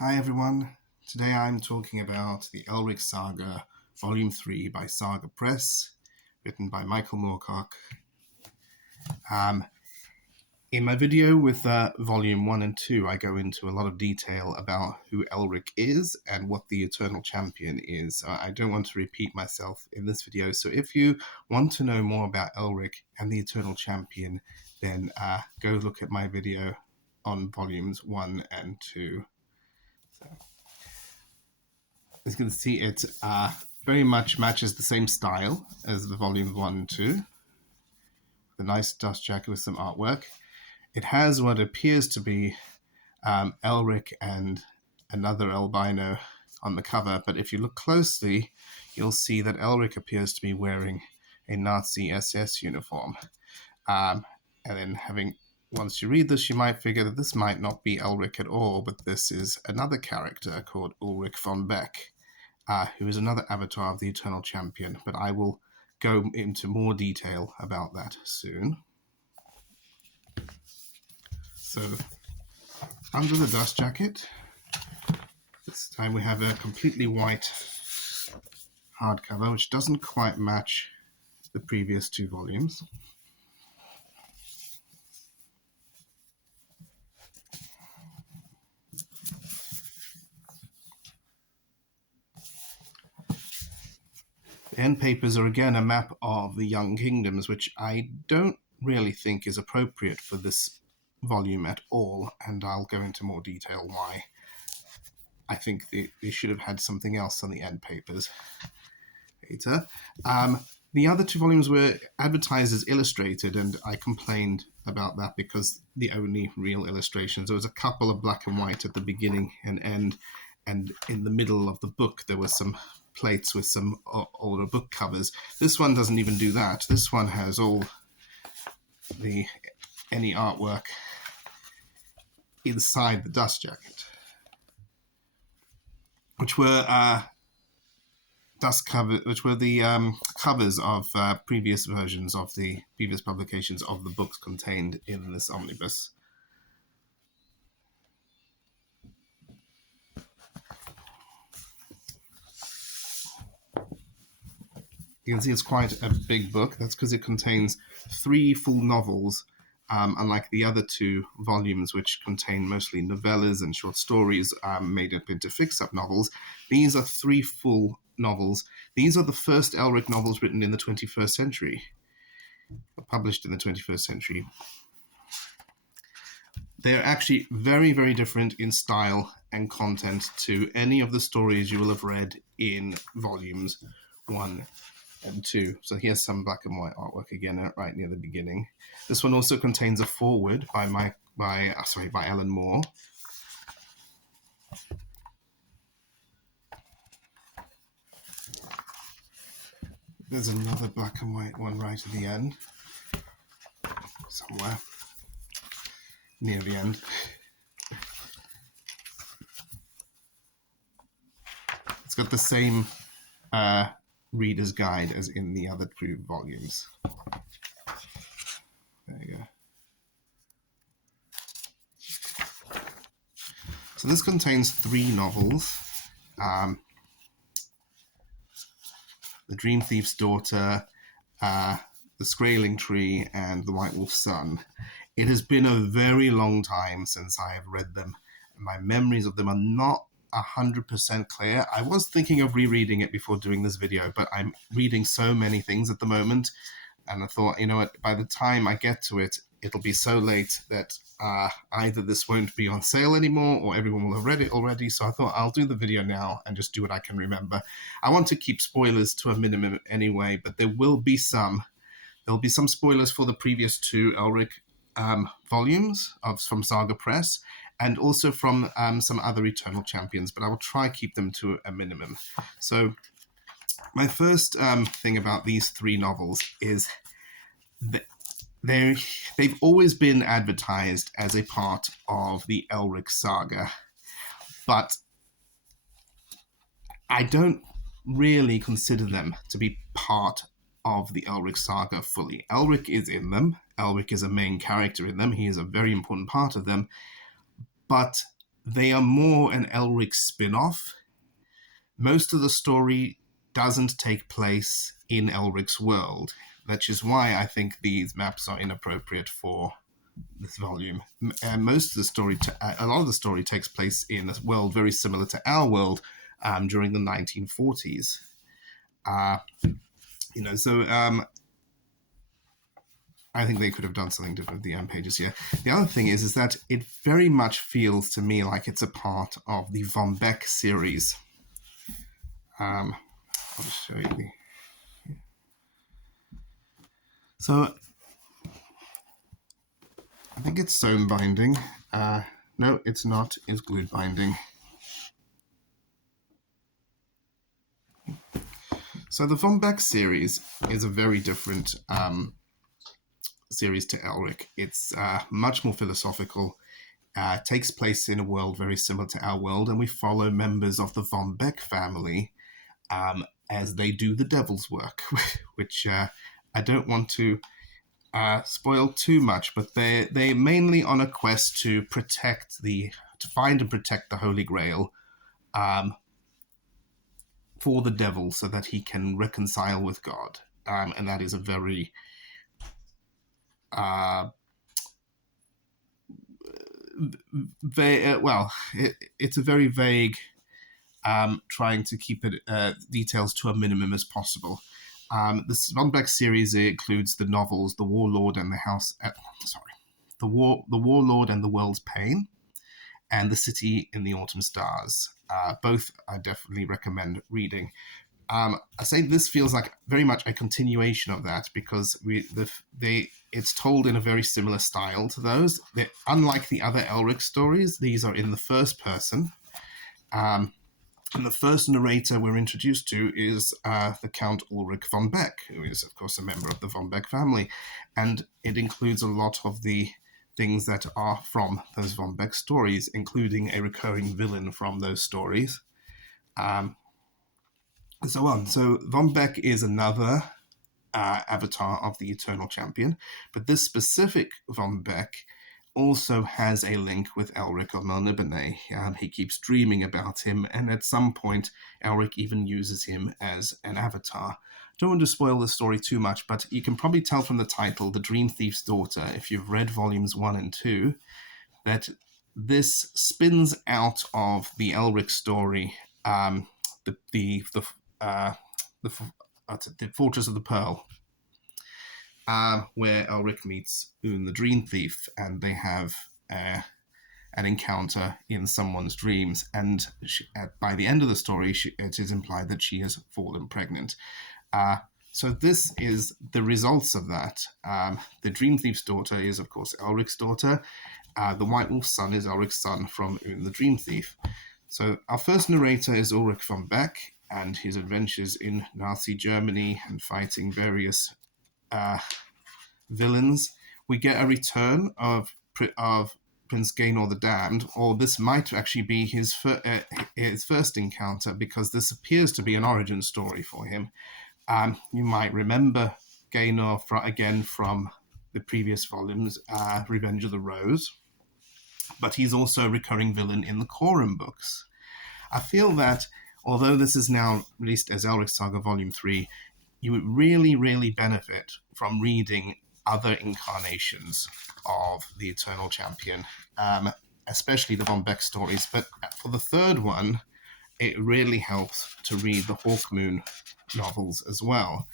Hi everyone, today I'm talking about the Elric Saga, Volume 3 by Saga Press, written by Michael Moorcock. In my video with Volume 1 and 2, I go into a lot of detail about who Elric is and what the Eternal Champion is. I don't want to repeat myself in this video, so if you want to know more about Elric and the Eternal Champion, then go look at my video on Volumes 1 and 2. As you can see, it very much matches the same style as the Volume 1 and 2. The nice dust jacket with some artwork. It has what appears to be Elric and another albino on the cover, but if you look closely, you'll see that Elric appears to be wearing a Nazi SS uniform. And then once you read this, you might figure that this might not be Elric at all, but this is another character called Ulrich von Beck, who is another avatar of the Eternal Champion, but I will go into more detail about that soon. So, under the dust jacket, this time we have a completely white hardcover, which doesn't quite match the previous two volumes. The end papers are again a map of the Young Kingdoms, which I don't really think is appropriate for this volume at all, and I'll go into more detail why I think they should have had something else on the end papers later. The other two volumes were advertised as illustrated, and I complained about that because the only real illustrations, there was a couple of black and white at the beginning and end, and in the middle of the book there were some plates with some older book covers. This one doesn't even do that. This one has all any artwork inside the dust jacket, which were the covers of previous versions of the previous publications of the books contained in this omnibus. You can see it's quite a big book. That's because it contains 3 full novels, unlike the other 2 volumes, which contain mostly novellas and short stories made up into fix-up novels. These are 3 full novels. These are the first Elric novels written in the 21st century, published in the 21st century. They're actually very, very different in style and content to any of the stories you will have read in volumes 1 and 2. So here's some black and white artwork again right near the beginning. This one also contains a foreword by Alan Moore. There's another black and white one right at the end, somewhere near the end. It's got the same reader's guide as in the other 2 volumes. There you go. So this contains 3 novels. The Dreamthief's Daughter, The Skrayling Tree, and The White Wolf's Son. It has been a very long time since I have read them. My memories of them are not 100% clear. I was thinking of rereading it before doing this video, but I'm reading so many things at the moment, and I thought, you know what, by the time I get to it, it'll be so late that either this won't be on sale anymore or everyone will have read it already, so I thought I'll do the video now and just do what I can remember. I want to keep spoilers to a minimum anyway, but there will be some. There'll be some spoilers for the previous 2 Elric volumes from Saga Press, and also from some other Eternal Champions, but I will try keep them to a minimum. So my first thing about these 3 novels is that they've always been advertised as a part of the Elric Saga, but I don't really consider them to be part of the Elric Saga fully. Elric is in them. Elric is a main character in them. He is a very important part of them. But they are more an Elric spin-off. Most of the story doesn't take place in Elric's world, which is why I think these maps are inappropriate for this volume. Most of the story, a lot of the story takes place in a world very similar to our world during the 1940s. So I think they could have done something different with the pages here. The other thing is that it very much feels to me like it's a part of the Von Beck series. I'll just show you. So I think it's sewn binding. No, it's not. It's glued binding. So the Von Beck series is a very different series to Elric. It's much more philosophical. Takes place in a world very similar to our world, and we follow members of the Von Beck family as they do the devil's work, which I don't want to spoil too much, but they're mainly on a quest to find and protect the Holy Grail for the devil, so that he can reconcile with God, and that is a very it's a very vague, trying to keep it details to a minimum as possible. The Von Beck series includes the novels "The Warlord and the Warlord and the World's Pain," and "The City in the Autumn Stars." Both I definitely recommend reading. I say this feels like very much a continuation of that, because it's told in a very similar style to those. Unlike the other Elric stories, these are in the first person. And the first narrator we're introduced to is the Count Ulrich von Beck, who is, of course, a member of the von Beck family. And it includes a lot of the things that are from those von Beck stories, including a recurring villain from those stories. So on. So Von Beck is another avatar of the Eternal Champion, but this specific Von Beck also has a link with Elric of Melnibone. He keeps dreaming about him, and at some point, Elric even uses him as an avatar. Don't want to spoil the story too much, but you can probably tell from the title, The Dreamthief's Daughter, if you've read volumes 1 and 2, that this spins out of the Elric story, the Fortress of the Pearl, where Elric meets Oon the Dreamthief, and they have an encounter in someone's dreams. And by the end of the story, it is implied that she has fallen pregnant. So this is the results of that. The Dreamthief's daughter is, of course, Elric's daughter. The White Wolf's son is Elric's son from Oon the Dreamthief. So our first narrator is Ulrich von Beck and his adventures in Nazi Germany and fighting various villains. We get a return of Prince Gaynor the Damned, or this might actually be his first encounter, because this appears to be an origin story for him. You might remember Gaynor from the previous volumes, Revenge of the Rose, but he's also a recurring villain in the Corum books. I feel that, although this is now released as Elric Saga Volume 3, you would really, really benefit from reading other incarnations of the Eternal Champion, especially the Von Beck stories. But for the third one, it really helps to read the Hawkmoon novels as well.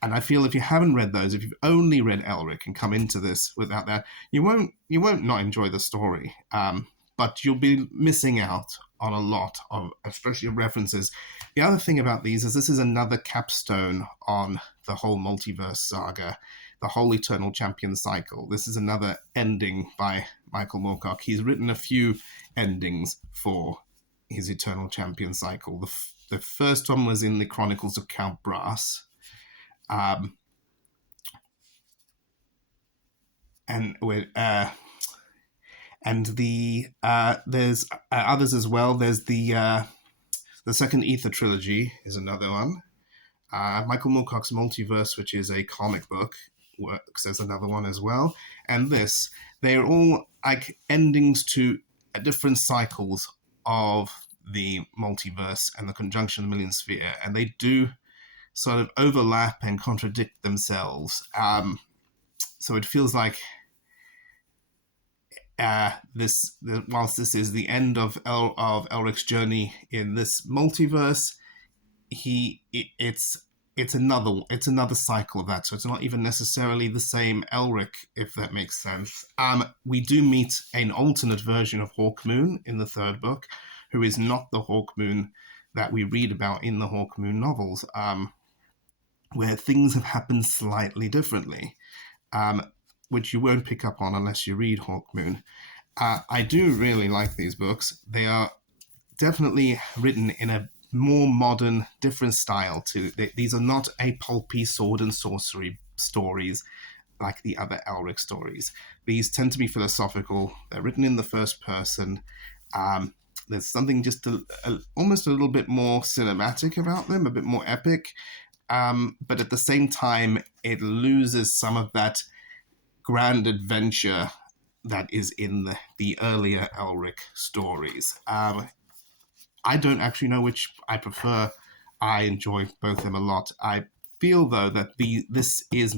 And I feel if you haven't read those, if you've only read Elric and come into this without that, you won't not enjoy the story. But you'll be missing out on a lot of, especially references. The other thing about these is this is another capstone on the whole multiverse saga, the whole Eternal Champion cycle. This is another ending by Michael Moorcock. He's written a few endings for his Eternal Champion cycle. The first one was in the Chronicles of Count Brass. There's others as well. There's the Second Ether trilogy is another one. Michael Moorcock's Multiverse, which is a comic book, works as another one as well. And this, they're all like endings to different cycles of the multiverse and the conjunction of the Million Sphere, and they do sort of overlap and contradict themselves. So it feels like whilst this is the end of Elric's journey in this multiverse, it's another cycle of that. So it's not even necessarily the same Elric, if that makes sense. We do meet an alternate version of Hawkmoon in the third book, who is not the Hawkmoon that we read about in the Hawkmoon novels, where things have happened slightly differently, which you won't pick up on unless you read Hawkmoon. I do really like these books. They are definitely written in a more modern, different style too. These are not a pulpy sword and sorcery stories like the other Elric stories. These tend to be philosophical. They're written in the first person. There's something just almost a little bit more cinematic about them, a bit more epic. But at the same time, it loses some of that grand adventure that is in the earlier Elric stories. I don't actually know which I prefer. I enjoy both of them a lot. I feel, though, that this is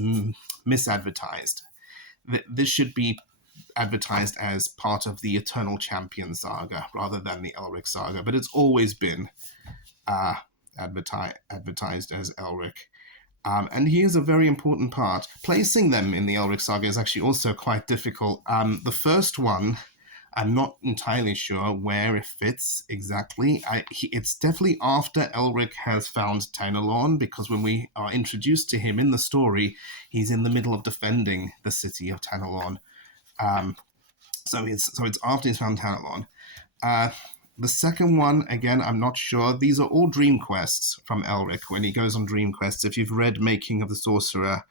misadvertised. This should be advertised as part of the Eternal Champion saga rather than the Elric saga, but it's always been advertised as Elric. And he is a very important part. Placing them in the Elric saga is actually also quite difficult. The first one, I'm not entirely sure where it fits exactly. It's definitely after Elric has found Tainalorn, because when we are introduced to him in the story, he's in the middle of defending the city of Tainalorn. So it's after he's found Tainalorn. The second one, again, I'm not sure. These are all dream quests from Elric when he goes on dream quests. If you've read Making of the Sorcerer,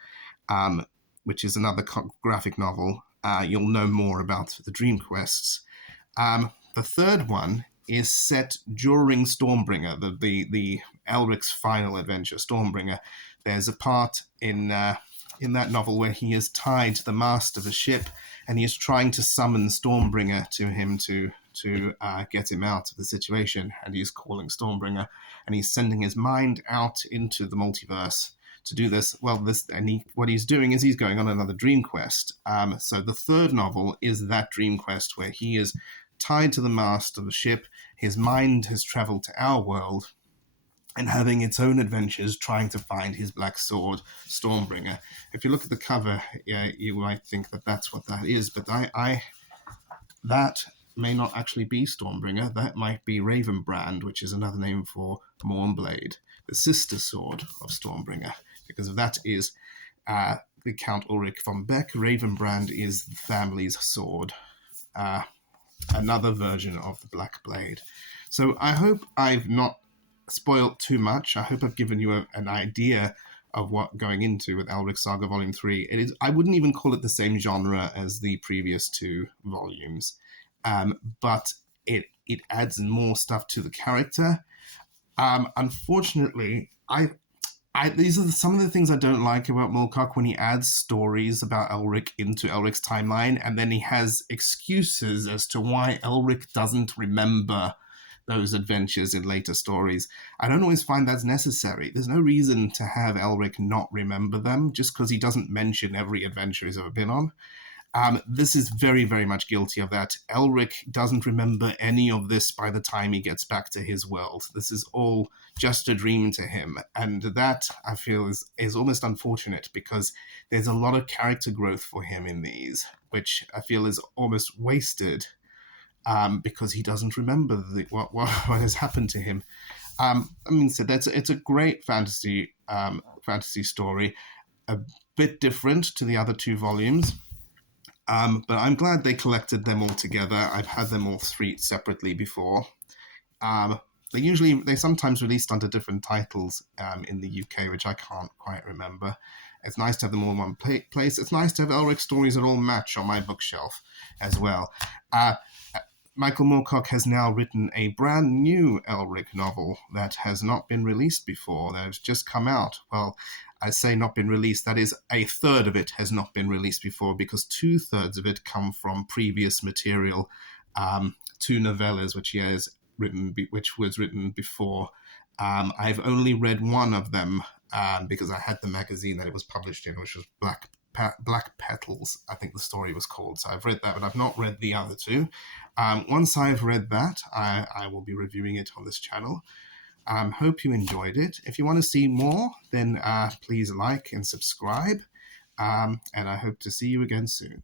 which is another graphic novel, you'll know more about the dream quests. The third one is set during Stormbringer, the Elric's final adventure, Stormbringer. There's a part in that novel where he is tied to the mast of a ship, and he is trying to summon Stormbringer to him to get him out of the situation, and he's calling Stormbringer, and he's sending his mind out into the multiverse to do this. Well, what he's doing is he's going on another dream quest. So the third novel is that dream quest where he is tied to the mast of the ship. His mind has traveled to our world and having its own adventures trying to find his black sword, Stormbringer. If you look at the cover, you might think that that's what that is, but that may not actually be Stormbringer. That might be Ravenbrand, which is another name for Mournblade, the sister sword of Stormbringer, because that is the Count Ulrich von Beck. Ravenbrand is the family's sword, another version of the Black Blade. So I hope I've not spoiled too much. I hope I've given you an idea of what going into with Elric Saga Volume 3. It is. I wouldn't even call it the same genre as the previous two volumes, but it adds more stuff to the character. Unfortunately, these are some of the things I don't like about Moorcock when he adds stories about Elric into Elric's timeline, and then he has excuses as to why Elric doesn't remember those adventures in later stories. I don't always find that's necessary. There's no reason to have Elric not remember them just because he doesn't mention every adventure he's ever been on. This is very, very much guilty of that. Elric doesn't remember any of this by the time he gets back to his world. This is all just a dream to him. And that, I feel, is almost unfortunate because there's a lot of character growth for him in these, which I feel is almost wasted because he doesn't remember what has happened to him. So it's a great fantasy story, a bit different to the other two volumes. But I'm glad they collected them all together. I've had them all three separately before. They sometimes released under different titles in the UK, which I can't quite remember. It's nice to have them all in one place. It's nice to have Elric stories that all match on my bookshelf as well. Michael Moorcock has now written a brand new Elric novel that has not been released before, that has just come out. Well, I say not been released, that is, a third of it has not been released before, because 2/3 of it come from previous material, 2 novellas which he has written, which was written before. I've only read one of them because I had the magazine that it was published in, which was Black Petals, I think the story was called. So I've read that, but I've not read the other two. Once I've read that, I will be reviewing it on this channel. Hope you enjoyed it. If you want to see more, then please like and subscribe. And I hope to see you again soon.